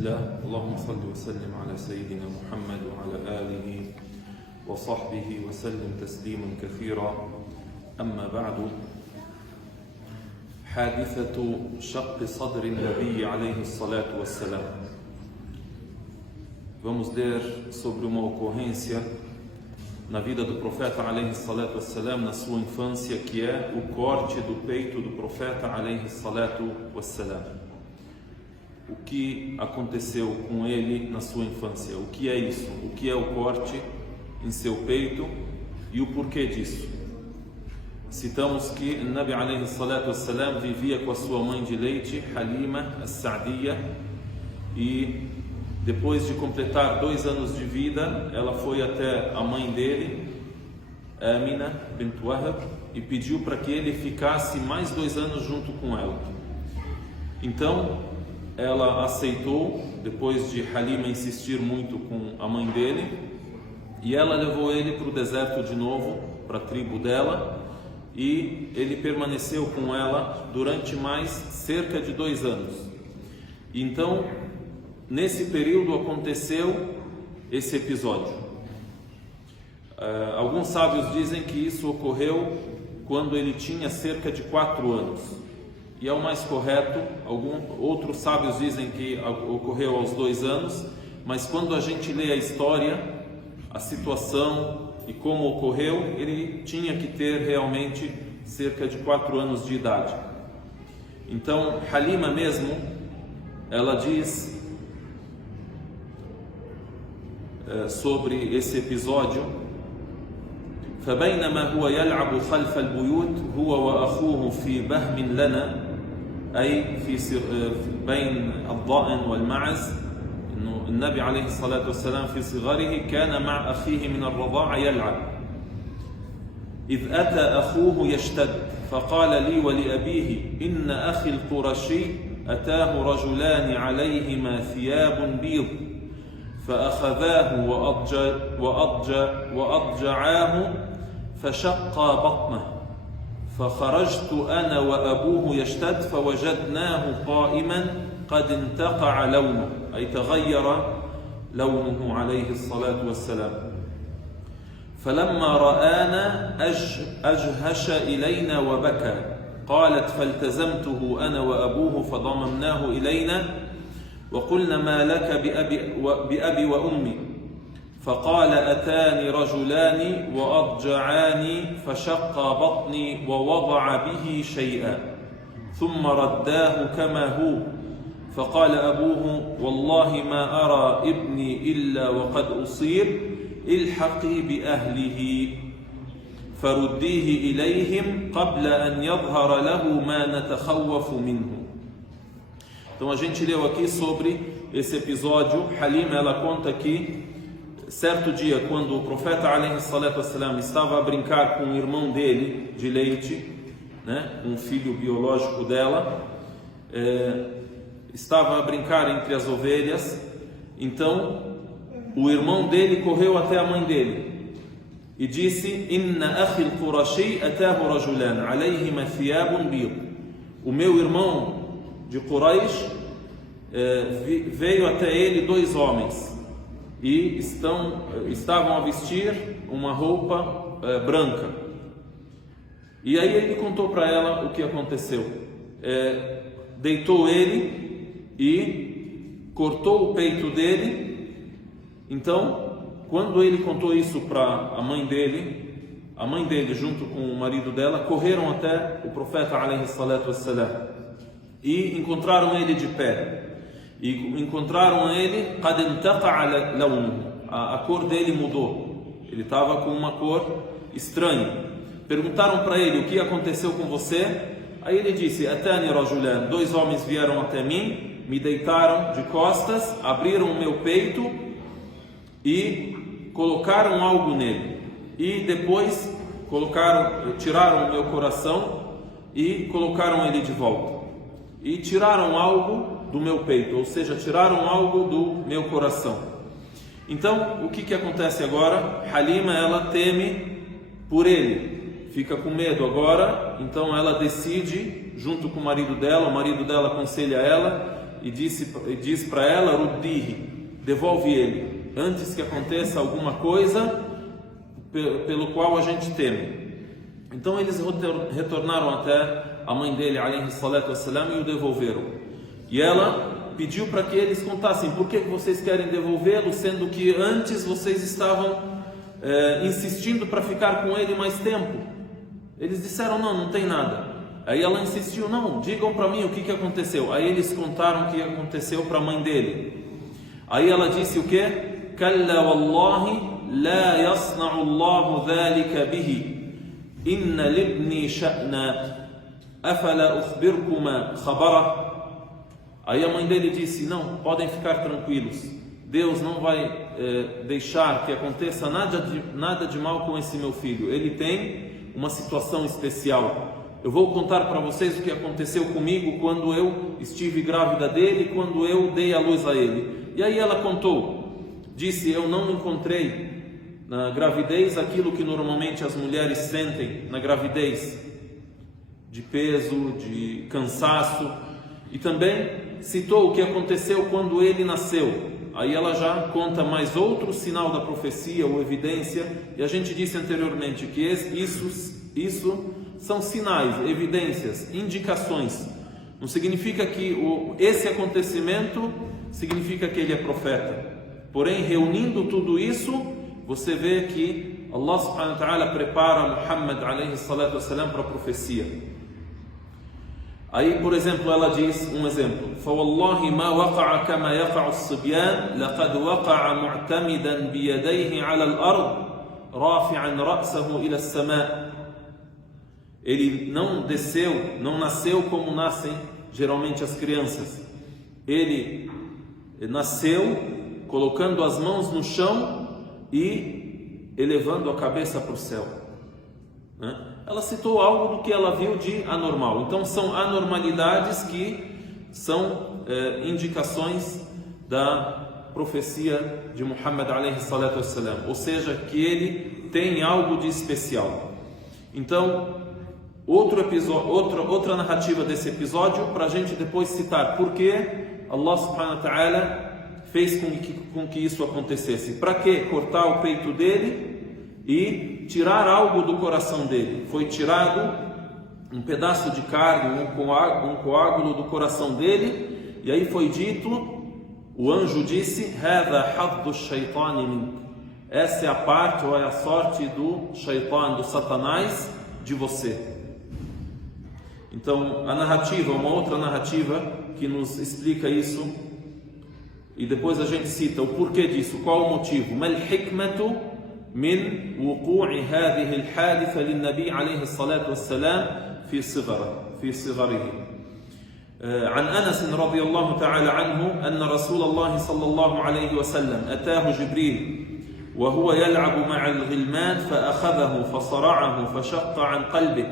الله اللهم صل وسلم على سيدنا محمد وعلى آله وصحبه وسلم تسليما كثيرا أما بعد حادثة شق صدر النبي عليه الصلاة والسلام. Vamos ler sobre uma ocorrência na vida do profeta alaihi salatu wassalam na sua infância, que é o corte do peito do profeta alaihi salatu wassalam. O que aconteceu com ele na sua infância? O que é isso? O que é o corte em seu peito e o porquê disso? Citamos que o Nabi alaihi salatu wassalam vivia com a sua mãe de leite, Halima as-Sa'diyya, e depois de completar 2 anos de vida, ela foi até a mãe dele, Amina bint Wahab, e pediu para que ele ficasse mais 2 anos junto com ela. Então ela aceitou, depois de Halima insistir muito com a mãe dele, e ela levou ele para o deserto de novo, para a tribo dela, e ele permaneceu com ela durante mais cerca de 2 anos. Então, nesse período aconteceu esse episódio. Alguns sábios dizem que isso ocorreu quando ele tinha cerca de 4 anos. E é o mais correto. Outros sábios dizem que ocorreu aos 2 anos, mas quando a gente lê a história, a situação e como ocorreu, ele tinha que ter realmente cerca de 4 anos de idade. Então, Halima mesmo, ela diz sobre esse episódio: فبينما هو يلعب خلف البيوت هو وأخوه في بهم لنا، أي في بين الضأن والمعز. إنه النبي عليه الصلاة والسلام في صغره كان مع أخيه من الرضاعة يلعب، إذ أتى أخوه يشتد فقال لي ولأبيه إن أخي القرشي أتاه رجلان عليهما ثياب بيض فأخذاه وأضجعاه فشقا بطنه، فخرجت أنا وأبوه يشتد فوجدناه قائما قد انتقع لونه، أي تغير لونه عليه الصلاة والسلام. فلما رآنا أجهش إلينا وبكى. قالت فالتزمته أنا وأبوه فضممناه إلينا وقلنا ما لك بأبي وأمي؟ فقال أتاني رجلان وأضجعاني فشق بطني ووضع به شيئا ثم رداه كما هو. فقال أبوه والله ما أرى ابني إلا وقد أصيب، الحقي بأهله فرديه إليهم قبل أن يظهر له ما نتخوف منه. Então a gente leu aqui sobre esse episódio. Halima, ela conta que certo dia, quando o profeta alaihi salatu wassalam estava a brincar com o irmão dele de leite, um filho biológico dela, estava a brincar entre as ovelhas. Então o irmão dele correu até a mãe dele e disse: Inna akhi al-Qurashi atahu rajulan alayhima thiyabun bid. O meu irmão de Quraish veio até ele 2 homens e estavam a vestir uma roupa branca. E aí ele contou para ela o que aconteceu. Deitou ele e cortou o peito dele. Então, quando ele contou isso para a mãe dele junto com o marido dela correram até o profeta alaihi salatu wassalam e encontraram ele de pé. E encontraram ele, a cor dele mudou. Ele estava com uma cor estranha. Perguntaram para ele: o que aconteceu com você? Aí ele disse: Atani rajulan, 2 homens vieram até mim, me deitaram de costas, abriram o meu peito e colocaram algo nele. E depois tiraram o meu coração e colocaram ele de volta. E tiraram algo do meu peito, ou seja, tiraram algo do meu coração. Então, o que acontece agora? Halima, ela teme por ele, fica com medo agora. Então ela decide, junto com o marido dela aconselha ela e diz para ela: Ruddihi, devolve ele, antes que aconteça alguma coisa pelo qual a gente teme. Então eles retornaram até a mãe dele, alayhi salatu wassalam, e o devolveram. E ela pediu para que eles contassem por que vocês querem devolvê-lo, sendo que antes vocês estavam insistindo para ficar com ele mais tempo. Eles disseram: não tem nada. Aí ela insistiu: não, digam para mim o que aconteceu. Aí eles contaram o que aconteceu para a mãe dele. Aí ela disse o que? Kalla wallahi la yasna'u Allahu dhalika bihi inna libni sha'na afala ukhbirkuma khabara. Aí a mãe dele disse: não, podem ficar tranquilos, Deus não vai deixar que aconteça nada de mal com esse meu filho. Ele tem uma situação especial. Eu vou contar para vocês o que aconteceu comigo quando eu estive grávida dele, quando eu dei a luz a ele. E aí ela contou, disse: eu não encontrei na gravidez aquilo que normalmente as mulheres sentem na gravidez, de peso, de cansaço. E também citou o que aconteceu quando ele nasceu. Aí ela já conta mais outro sinal da profecia ou evidência. E a gente disse anteriormente que isso são sinais, evidências, indicações. Não significa que esse acontecimento significa que ele é profeta. Porém, reunindo tudo isso, você vê que Allah subhanahu wa ta'ala prepara Muhammad alayhi salatu wassalam para a profecia. Aí, por exemplo, ela diz um exemplo: فَوَاللَّهِ مَا وَقَعَ كَمَا يَقَعُ الصِّبْيَانِ لَقَدْ وَقَعَ مُعْتَمِدًا بِيَدَيْهِ عَلَى الْأَرْضِ رَافِعًا رَأْسَهُ إِلَى السَّمَاءِ. Ele não nasceu como nascem geralmente as crianças. Ele nasceu colocando as mãos no chão e elevando a cabeça para o céu, né? Ela citou algo do que ela viu de anormal. Então são anormalidades que são indicações da profecia de Muhammad alayhi salatu wassalam, ou seja, que ele tem algo de especial. Então, outra narrativa desse episódio, para a gente depois citar por que Allah subhanahu wa ta'ala fez com que isso acontecesse. Para que cortar o peito dele e tirar algo do coração dele? Foi tirado um pedaço de carne, um coágulo do coração dele, e aí foi dito, o anjo disse: هذا حظ الشيطان منك. Essa é a parte ou é a sorte do shaitan, do Satanás, de você. Então, a narrativa, uma outra narrativa que nos explica isso, e depois a gente cita o porquê disso, qual o motivo. ما الحكمة من وقوع هذه الحادثة للنبي عليه الصلاة والسلام في صغره. عن أنس رضي الله تعالى عنه أن رسول الله صلى الله عليه وسلم أتاه جبريل وهو يلعب مع الغلمان فأخذه فصرعه فشق عن قلبه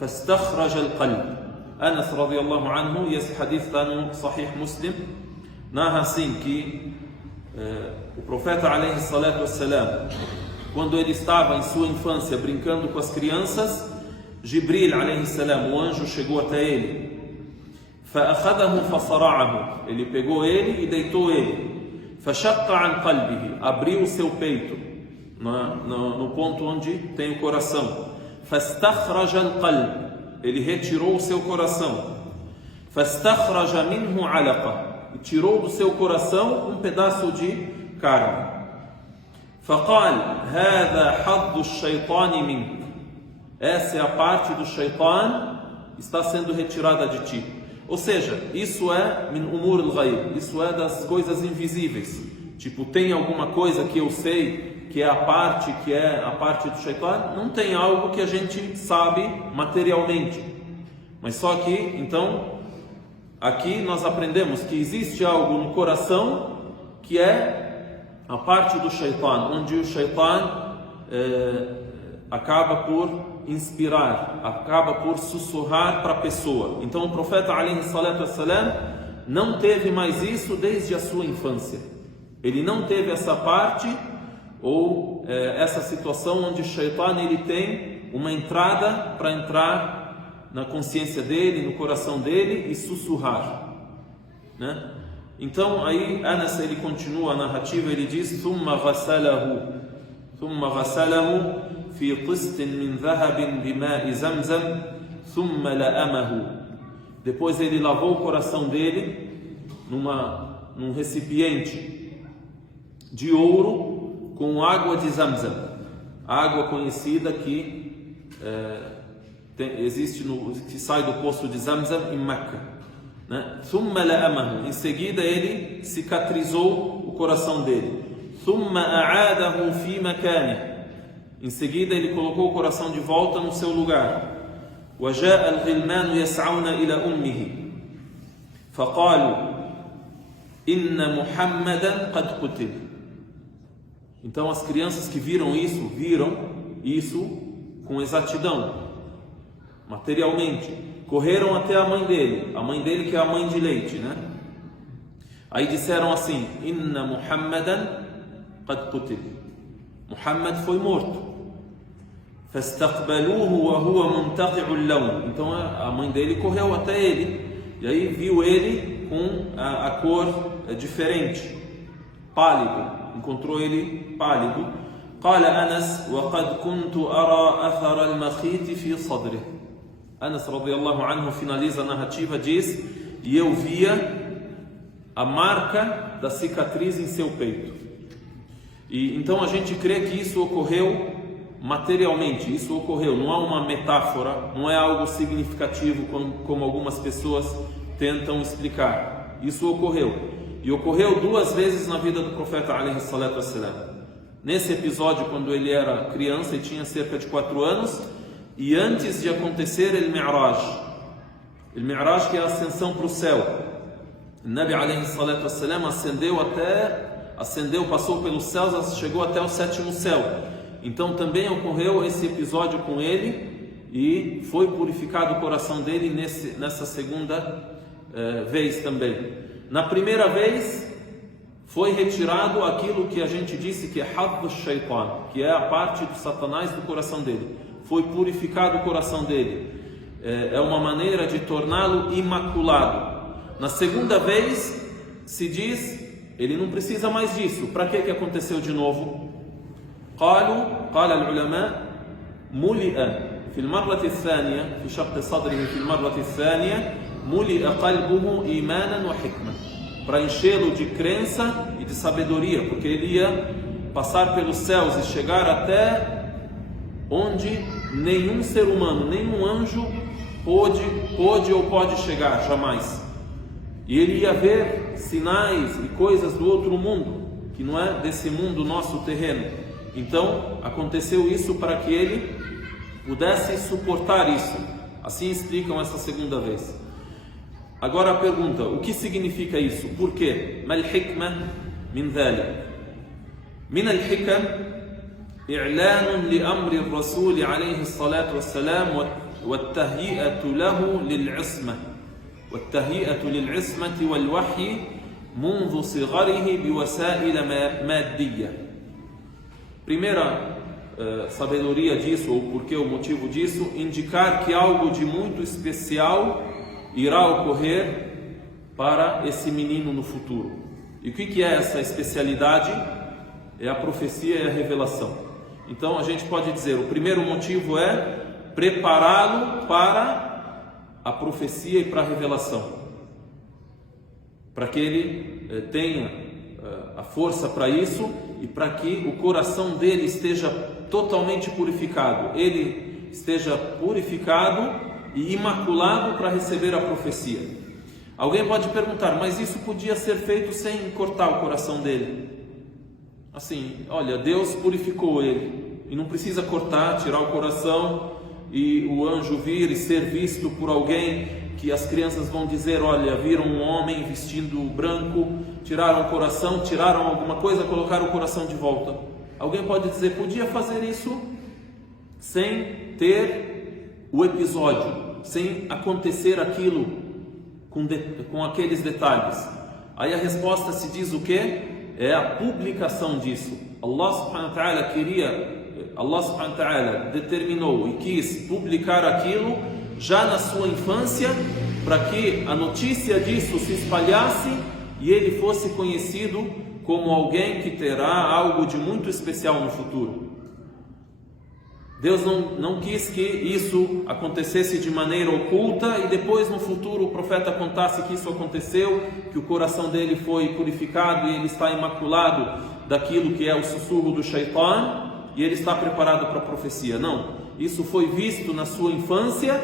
فاستخرج القلب. Anas radiyallahu anhu, e esse hadith está no Sahih Muslim, narra assim que o profeta alayhi salatu wassalam, quando ele estava em sua infância brincando com as crianças, Jibril alayhi salam, o anjo, chegou até ele. فأخذه فصرعه, ele pegou ele e deitou ele. فشق عن قلبه, abriu o seu peito no ponto onde tem o coração. فاستخرج القلب, ele retirou o seu coração. فاستخرج منه علقة, e tirou do seu coração um pedaço de carne. فقال هذا حظ الشيطان منك, essa é a parte do shaitan, está sendo retirada de ti. Ou seja, isso é min umur al-ghayb, isso é das coisas invisíveis. Tipo, tem alguma coisa que eu sei que é a parte do shaitan? Não tem algo que a gente sabe materialmente. Mas só que, então, aqui nós aprendemos que existe algo no coração que é a parte do shaitan, onde o shaitan acaba por inspirar, acaba por sussurrar para a pessoa. Então o profeta alayhi salatu wassalam não teve mais isso desde a sua infância. Ele não teve essa parte ou essa situação onde o shaitan ele tem uma entrada para entrar na consciência dele, no coração dele e sussurrar. né? Então aí Anas, ele continua a narrativa, ele diz: ثُمَّ غَسَلَهُ فِي طِسْتٍ مِنْ ذَهَبٍ بِمَاءِ زَمْزَمْ ثُمَّ لَأَمَهُ. Depois ele lavou o coração dele num recipiente de ouro com água de Zamzam, a água conhecida que existe que sai do poço de Zamzam em Meca, né? ثُمَّ لَأَمَهُ. Em seguida ele cicatrizou o coração dele. ثُمَّ أَعَادَهُ فِي مَكَانِهِ. Em seguida ele colocou o coração de volta no seu lugar. وَجَاءَ الْغِلْمَانُ يَسْعَوْنَ إِلَى أُمِّهِ فَقَالُوا إِنَّ مُحَمَّدًا قَدْ قُتِلَ. Então as crianças que viram isso com exatidão, materialmente, correram até a mãe dele que é a mãe de leite, né? Aí disseram assim: Inna Muhammadan qad qutil. Muhammad foi morto. Fastaqbaluhu wa huwa muntaqi'u al-lawn. Então a mãe dele correu até ele e aí viu ele com a cor diferente, pálido, encontrou ele pálido. قال أنس وقد كنت أرى أثر المخيط في صدره. Anas radiyallahu anhu finaliza a narrativa, diz: e eu via a marca da cicatriz em seu peito. E então a gente crê que isso ocorreu materialmente, isso ocorreu, não é uma metáfora, não é algo significativo como algumas pessoas tentam explicar. Isso ocorreu, e ocorreu 2 vezes na vida do profeta alaihi salatu wassalam. Nesse episódio, quando ele era criança e tinha cerca de 4 anos, e antes de acontecer o Mi'raj, que é a ascensão para o céu. O Nabi alaihi salatu wassalam ascendeu, passou pelos céus, chegou até o 7º céu. Então também ocorreu esse episódio com ele e foi purificado o coração dele nessa segunda vez também. Na primeira vez foi retirado aquilo que a gente disse que é Hadh Shaitan, que é a parte do Satanás do coração dele. Foi purificado o coração dele. É uma maneira de torná-lo imaculado. Na segunda vez se diz, ele não precisa mais disso. Para que aconteceu de novo? قال العلماء ملئ في المرة الثانية في شق صدره في المرة الثانية ملئ قلبه إيمانا وحكمة, para enchê-lo de crença e de sabedoria, porque ele ia passar pelos céus e chegar até onde nenhum ser humano, nenhum anjo pôde ou pode chegar, jamais. E ele ia ver sinais e coisas do outro mundo, que não é desse mundo nosso terreno. Então aconteceu isso para que ele pudesse suportar isso. Assim explicam essa segunda vez. Agora a pergunta: o que significa isso? Por quê? ما الحكمة من ذلك؟ من الحكم إعلان لأمر الرسول عليه الصلاة والسلام والتهيئة له للعصمة والوحي منذ صغره بوسائل مادية. Primeira sabedoria disso, ou porque o motivo disso, indicar que algo de muito especial irá ocorrer para esse menino no futuro. E o que é essa especialidade? É a profecia e a revelação. Então a gente pode dizer, o primeiro motivo é prepará-lo para a profecia e para a revelação, para que ele tenha a força para isso e para que o coração dele esteja totalmente purificado, ele esteja purificado e imaculado para receber a profecia. Alguém pode perguntar, mas isso podia ser feito sem cortar o coração dele? Assim, olha, Deus purificou ele e não precisa cortar, tirar o coração e o anjo vir e ser visto por alguém que as crianças vão dizer, olha, viram um homem vestindo branco, tiraram o coração, tiraram alguma coisa, colocaram o coração de volta. Alguém pode dizer, podia fazer isso sem ter o episódio, sem acontecer aquilo com aqueles detalhes. Aí a resposta se diz o quê? É a publicação disso. Allah subhanahu wa ta'ala determinou e quis publicar aquilo já na sua infância, para que a notícia disso se espalhasse e ele fosse conhecido como alguém que terá algo de muito especial no futuro. Deus não quis que isso acontecesse de maneira oculta e depois no futuro o profeta contasse que isso aconteceu, que o coração dele foi purificado e ele está imaculado daquilo que é o sussurro do Shaitan e ele está preparado para a profecia. Não, isso foi visto na sua infância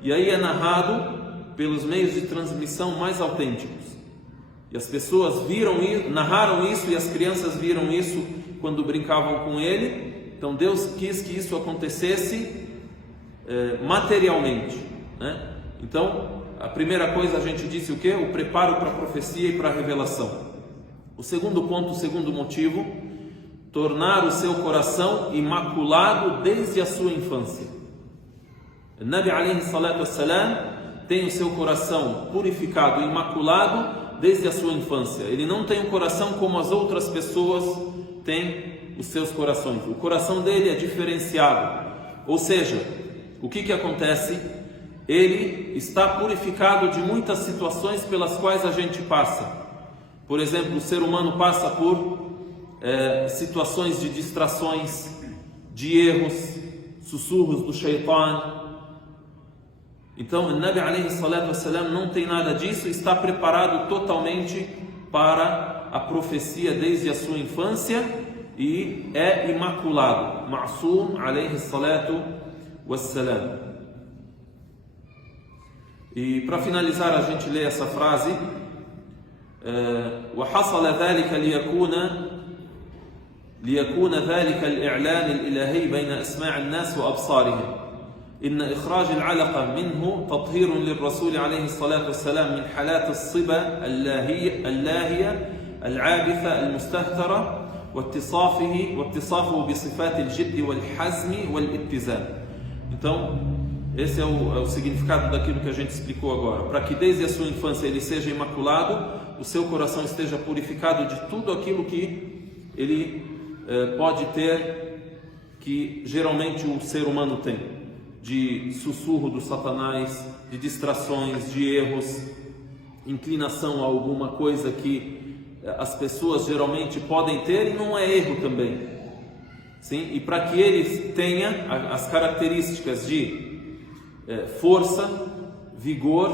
e aí é narrado pelos meios de transmissão mais autênticos. E as pessoas narraram isso e as crianças viram isso quando brincavam com ele. Então Deus quis que isso acontecesse materialmente, né? Então a primeira coisa a gente disse o quê? O preparo para a profecia e para a revelação. O segundo ponto, o segundo motivo, tornar o seu coração imaculado desde a sua infância. O Nabi alayhi salatu wassalam tem o seu coração purificado, imaculado desde a sua infância. Ele não tem um coração como as outras pessoas têm os seus corações. O coração dele é diferenciado. Ou seja, o que acontece? Ele está purificado de muitas situações pelas quais a gente passa. Por exemplo, o ser humano passa por situações de distrações, de erros, sussurros do Shaitan. Então, o Nabi alayhi salatu wassalam não tem nada disso, está preparado totalmente para a profecia desde a sua infância e é imaculado. Ma'sum alayhi salatu wassalam. E para finalizar a gente lê essa frase: وحصل ذلك ليكون ذلك الإعلان الإلهي بين أسماع الناس وأبصارهم إن إخراج العلقة منه تطهير للرسول عليه الصلاة والسلام من حالات الصبا اللاهية العابثة المستهترة واتصافه بصفات الجد والحزم والاتزان. Então, esse é o significado daquilo que a gente explicou agora. Para que desde a sua infância ele seja imaculado, o seu coração esteja purificado de tudo aquilo que ele pode ter, que geralmente o ser humano tem, de sussurro do Satanás, de distrações, de erros, inclinação a alguma coisa que as pessoas geralmente podem ter e não é erro também. Sim? E para que ele tenha as características de força, vigor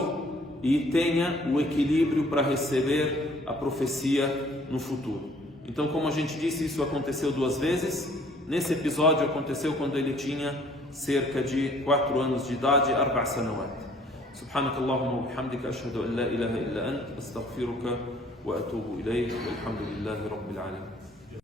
e tenha o equilíbrio para receber a profecia no futuro. Então, como a gente disse, isso aconteceu 2 vezes. Nesse episódio aconteceu quando ele tinha cerca de 4 anos de idade, 4 sanawat. سبحانك اللهم وبحمدك أشهد أن لا إله إلا أنت أستغفرك وأتوب إليك والحمد لله رب العالمين.